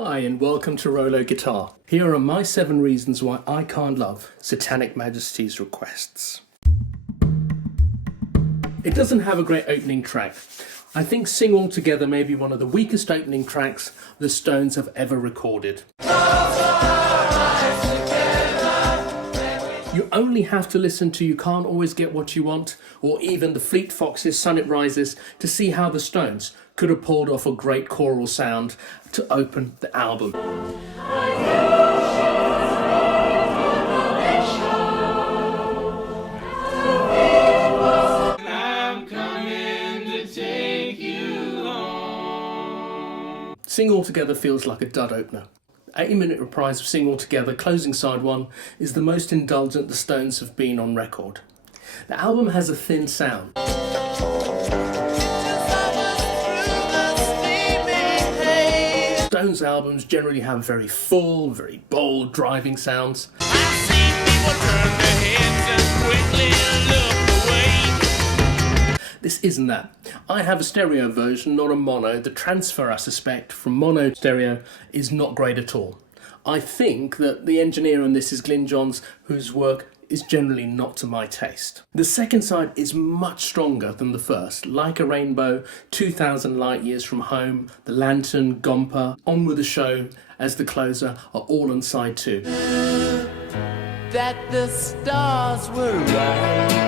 Hi and welcome to Rolo Guitar. Here are my 7 reasons why I can't love Satanic Majesties Requests. It doesn't have a great opening track. I think Sing All Together may be one of the weakest opening tracks the Stones have ever recorded. You only have to listen to You Can't Always Get What You Want or even the Fleet Foxes' Sun It Rises to see how the Stones could have pulled off a great choral sound to open the album. I'm coming to take you home. Sing All Together feels like a dud opener. 80-minute reprise of Sing All Together, closing side 1, is the most indulgent the Stones have been on record. The album has a thin sound. Stones albums generally have very full, very bold driving sounds. I've seen people turn their heads and quickly look away. This isn't that. I have a stereo version, not a mono. The transfer, I suspect, from mono to stereo is not great at all. I think that the engineer on this is Glyn Johns, whose work is generally not to my taste. The second side is much stronger than the first. Like a Rainbow, 2,000 Light Years from Home, The Lantern, Gompa, On With The Show as the closer are all on side 2. That the stars were right.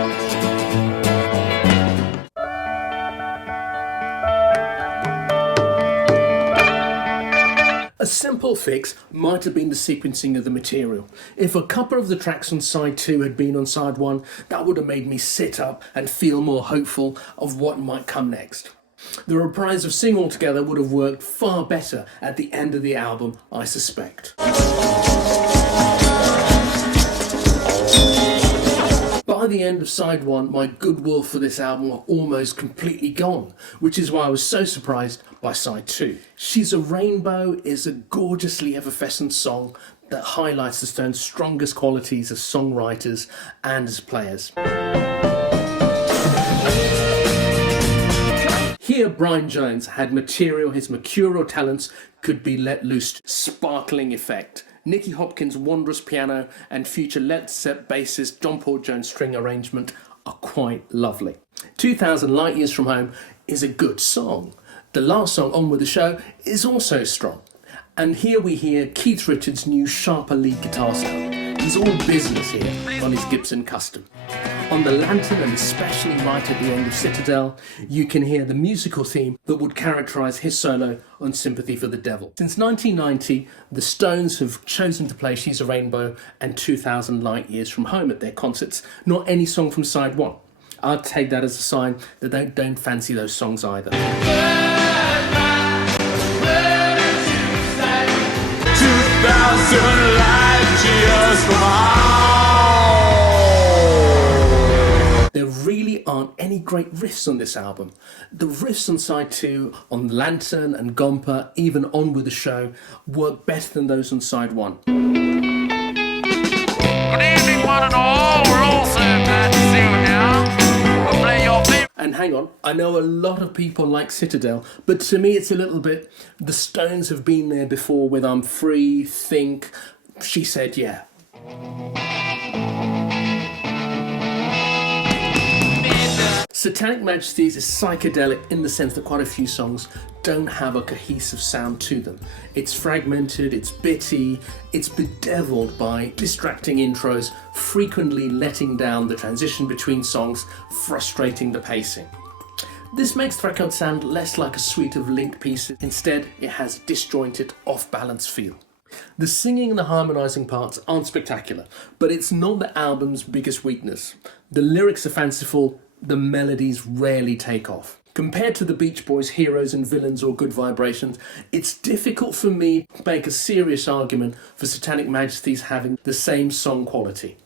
A simple fix might have been the sequencing of the material. If a couple of the tracks on side 2 had been on side 1, that would have made me sit up and feel more hopeful of what might come next. The reprise of Sing All Together would have worked far better at the end of the album, I suspect. By the end of side 1, my goodwill for this album were almost completely gone, which is why I was so surprised by side 2. She's a Rainbow is a gorgeously effervescent song that highlights the Stones' strongest qualities as songwriters and as players. Here Brian Jones had material his mercurial talents could be let loose. Sparkling effect. Nicky Hopkins' wondrous piano and future Led Zepp bassist John Paul Jones' string arrangement are quite lovely. 2,000 Light Years from Home is a good song. The last song, On With The Show, is also strong. And here we hear Keith Richards' new sharper lead guitar sound. He's all business here on his Gibson Custom. On The Lantern, and especially right at the end of Citadel, you can hear the musical theme that would characterise his solo on Sympathy for the Devil. Since 1990, the Stones have chosen to play She's a Rainbow and 2,000 Light Years from Home at their concerts, not any song from side 1. I'd take that as a sign that they don't fancy those songs either. 2,000 light years from home. There really aren't any great riffs on this album. The riffs on side 2, on Lantern and Gompa, even On With The Show, work better than those on side 1. Good evening, one and all. We're all so glad to see you now. We'll play your favorite. And hang on, I know a lot of people like Citadel, but to me it's a little bit, the Stones have been there before with I'm Free, Think, She Said Yeah. Satanic Majesties is psychedelic in the sense that quite a few songs don't have a cohesive sound to them. It's fragmented, it's bitty, it's bedeviled by distracting intros, frequently letting down the transition between songs, frustrating the pacing. This makes the record sound less like a suite of linked pieces. Instead, it has a disjointed, off-balance feel. The singing and the harmonising parts aren't spectacular, but it's not the album's biggest weakness. The lyrics are fanciful, the melodies rarely take off. Compared to the Beach Boys' Heroes and Villains or Good Vibrations, it's difficult for me to make a serious argument for Satanic Majesties having the same song quality.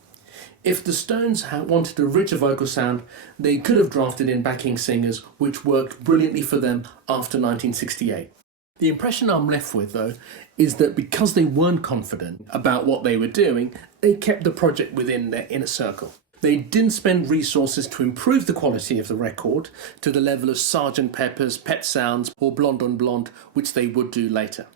If the Stones wanted a richer vocal sound, they could have drafted in backing singers, which worked brilliantly for them after 1968. The impression I'm left with, though, is that because they weren't confident about what they were doing, they kept the project within their inner circle. They didn't spend resources to improve the quality of the record to the level of Sgt. Pepper's, Pet Sounds or Blonde on Blonde, which they would do later.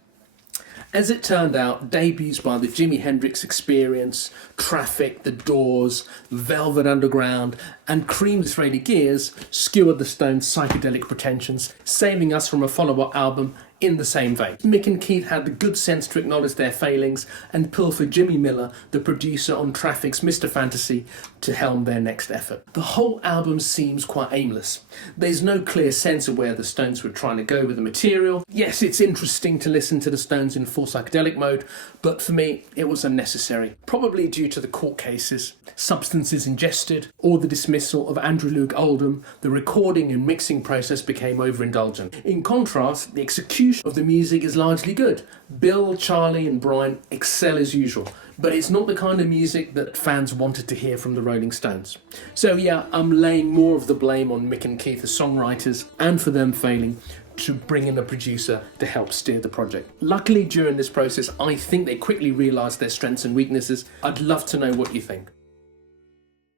As it turned out, debuts by the Jimi Hendrix Experience, Traffic, The Doors, Velvet Underground, and Cream Disraeli Gears skewered the Stones' psychedelic pretensions, saving us from a follow-up album in the same vein. Mick and Keith had the good sense to acknowledge their failings and pull for Jimmy Miller, the producer on Traffic's Mr. Fantasy, to helm their next effort. The whole album seems quite aimless. There's no clear sense of where the Stones were trying to go with the material. Yes, it's interesting to listen to the Stones in full psychedelic mode, but for me, it was unnecessary. Probably due to the court cases, substances ingested, or the dismissal of Andrew Loog Oldham, the recording and mixing process became overindulgent. In contrast, the execution of the music is largely good. Bill, Charlie and Brian excel as usual, but it's not the kind of music that fans wanted to hear from the Rolling Stones. So yeah, I'm laying more of the blame on Mick and Keith as songwriters and for them failing to bring in a producer to help steer the project. Luckily, during this process, I think they quickly realised their strengths and weaknesses. I'd love to know what you think.